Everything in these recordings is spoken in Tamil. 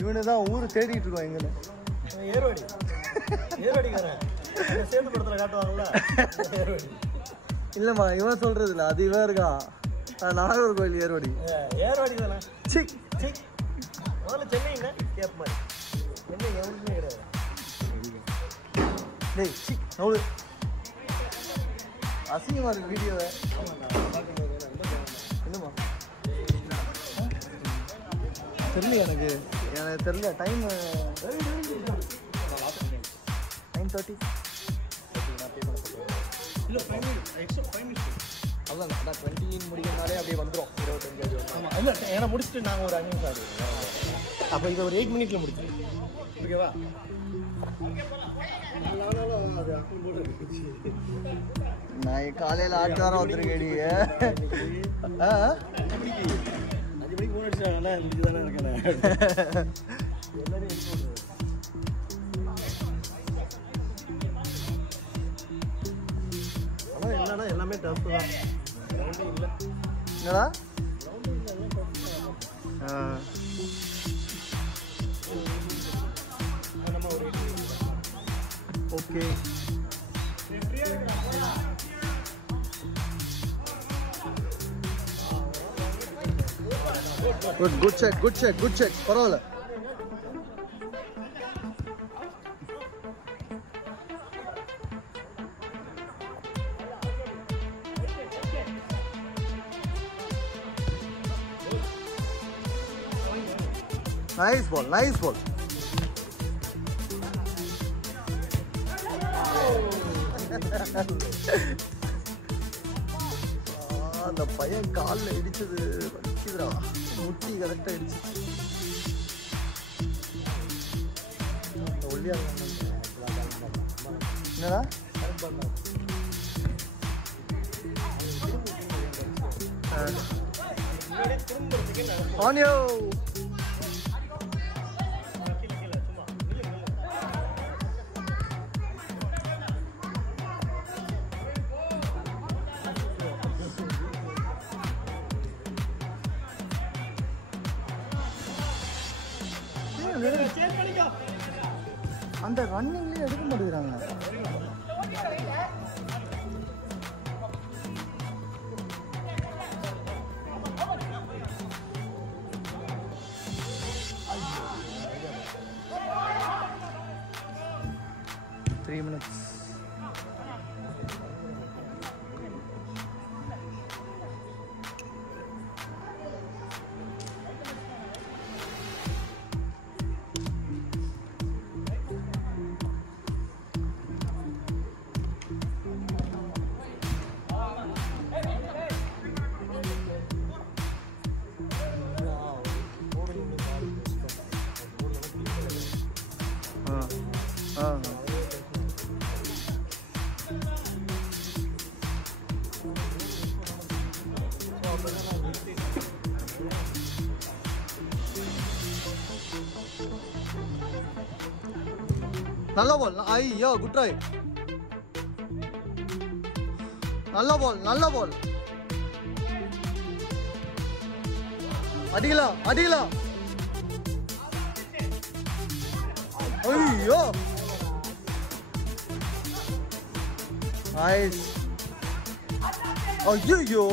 இவனு தான் ஊர் தேடிட்டு இருக்கோம் எங்கன்னு. ஏர்வாடிக்காரன் சேர்ந்து படத்தில் காட்டுவாங்கல்ல ஏர்வாடி. இல்லைம்மா இவன் சொல்றது இல்லை, அது இவன் இருக்கான். நாகர்கோவில் ஏர்வாடி. ஏர்வாடி தானே. சி முதல்ல சென்னைங்க கேப் மாதிரி சென்னை எவனுக்குமே கிடையாது. டேய் சி நவுளு அசிங்கமாக இருக்கு வீடியோவை. என்னம்மா தெரியல எனக்கு தெரியல. டைம் 9:30. அதான் நான் 20 முடிக்கிறதுனாலே அப்படியே வந்துடும். 25 ஆமாம் இல்லை ஏன்னா முடிச்சுட்டு நாங்கள் ஒரு 5 நிமிஷம் ஆகுது. அப்போ இதை ஒரு 8 மினிட்ல முடிச்சு ஓகேவா? நான் காலையில் 8 வாரம் வந்துருக்கேடி. 5 மணிக்கு ஃபோன் அடிச்சாங்கண்ணா இதுக்கு தானே இருக்கேன் எல்லாரும். ஆனால் என்னன்னா எல்லாமே டஃப் தான். இல்லை என்னடா ஓகே. குட் செக் பரவாயில்ல. Nice ball. அந்த பையன் காலில் இடிச்சது வலிக்குதுடா. முட்டி கரெக்டாக இடிச்சு. ஒல்லியா என்னடா ஆனியோ அந்த ரன்னிங்லேயே எடுக்க மாட்டேங்கிறாங்க. Three minutes. நல்ல பால். ஐயோ குட் ட்ரை. நல்ல பால். அடிக்கலாம். ஐயோ நைஸ். ஐயோ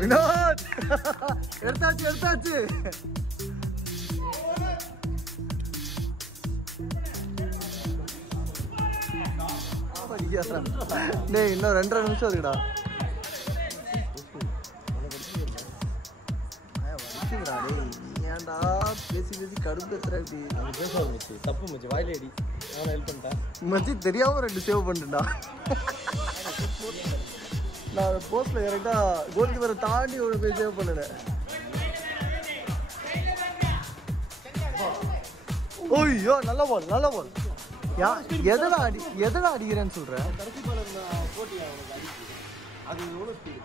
வினோத் எடுத்தாச்சு. டேய் இன்னும் 2.5 நிமிஷம் இருக்குடா. ஏன்டா பேசி கடுப்பு தப்பு மச்சி வாயில அடி. அவனை ஹெல்ப் பண்ணிட்டேன் மச்சி. தெரியாம 2 சேவ் பண்ணிட்டேன்டா. நான் போஸ்ட்ல கரெக்டா கோல் கீப்பரை தாண்டி ஒரு போய் சேவ் பண்ணினேன். ஓய்யோ நல்ல பால். எதனா அடிக்கிறேன்னு சொல்ற? கடைசி பால் போட்டி அவனுக்கு அடிச்சு அது எவ்வளோ ஸ்பீடு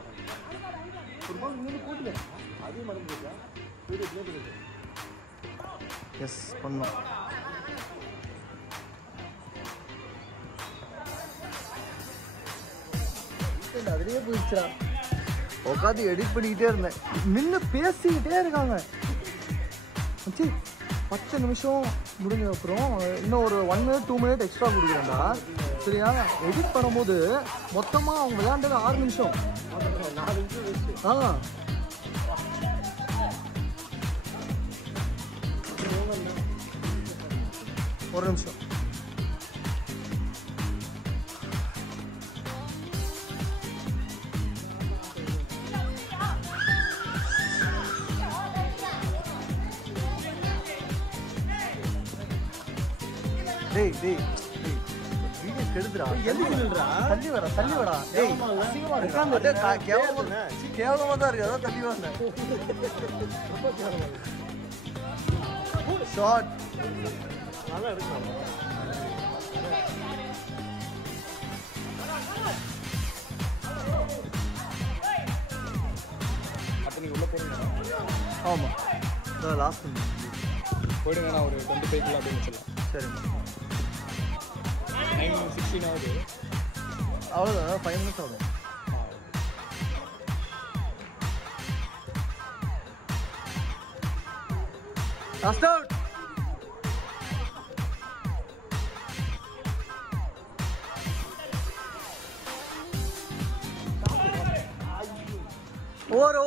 ஒரு பால் மூணு போட்டி அதே மறந்து போச்சா எஸ் பண்ணோம். அதுலயே போயிடுச்சா உட்காந்து எடிட் பண்ணிக்கிட்டே இருந்தேன். நின்று பேசிக்கிட்டே இருக்காங்க. 10 நிமிஷம் முடிஞ்ச அப்புறம் இன்னும் ஒரு 1 minute 2 minute எக்ஸ்ட்ரா கொடுக்குறேன்டா. சரியா? எடிட் பண்ணும்போது மொத்தமாக அவங்க விளையாண்டது 6 நிமிஷம். 4 நிமிஷம் வேஸ்ட்டு. ஒரு நிமிஷம். டேய் வீடியோ கெடுதுடா. தள்ளி வரா. டேய் கேவலமா தான் இருக்கு. அதான் தள்ளி வந்தேன். ஷார்ட் நல்லா எடுக்கலாம். அப்போ நீங்கள் உள்ளே போடுங்க. ஆமாம் லாஸ்ட் போயிடுங்கண்ணா. ஒரு 25 கிலோ அப்படின்னு சொல்லலாம். சரிங்க. 9:16 ஆகுது. அவ்வளோதான். 5 minutes ஆகும். Last out. ஓவர்